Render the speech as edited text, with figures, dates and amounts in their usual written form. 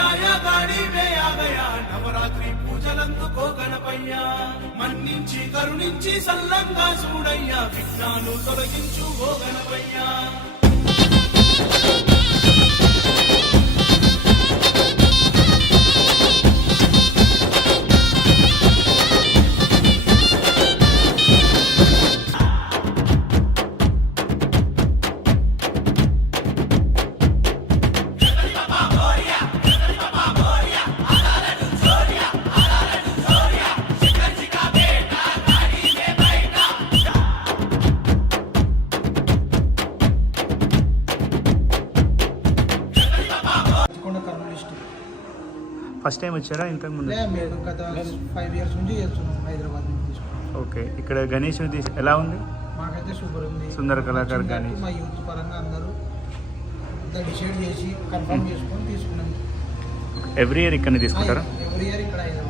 ఛాయా గాడివే ఆగయా నవరాత్రి పూజలందుకో గణపయ్యా మన్నించి కరుణించి సల్లంగా చూడయ్యా విఘ్నాలు తొలగించు ఓ గణపయ్యా ఫస్ట్ టైం వచ్చారా ఇంతకు ముందు? మేము గత 5 years నుంచి చేస్తున్నాం హైదరాబాద్ నుంచి. ఓకే, ఇక్కడ గణేష్ ఎలా ఉంది? మాకైతే సూపర్ ఉంది. సుందర కళాకారు గణేష్ మా యూత్ పరంగా అందరూ డిసైడ్ చేసి కన్ఫర్మ్ చేసుకొని తీసుకున్నాం. ఎవ్రీ ఇయర్ ఇక్కడ తీసుకుంటారా? ఎవ్రీ ఇయర్ ఇక్కడ హైదరాబాద్